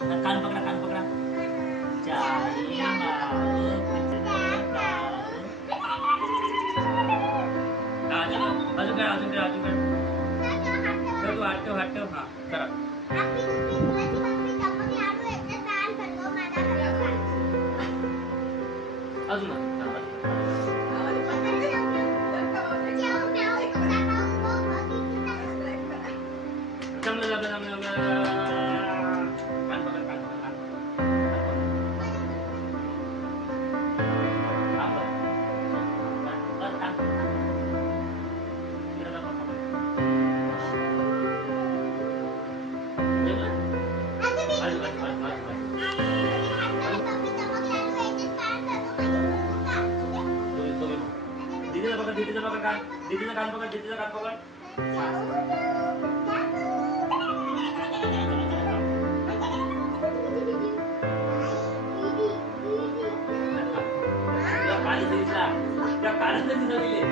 कान पकडा, कान पकडा. चारी माऊ पिंजऱ्यात काऊ. अजून काय, अजून काय, अजून काय. ठेव, हात ठेव, हात ठेव. हा करा. अजून जमलं जमलं जमलं जमलं. कान पकड, कान पकड, कान पकड. कान पकड. बस, कान पकड. इकडं बघ, पकड. जमलं? बस, बस, बस, बस, बस. दीदीला पकड, दीदीला पकड कान. दीदीला कान पकड, दीदीला कान पकड. पाणी दिसला त्या कानात दिसले.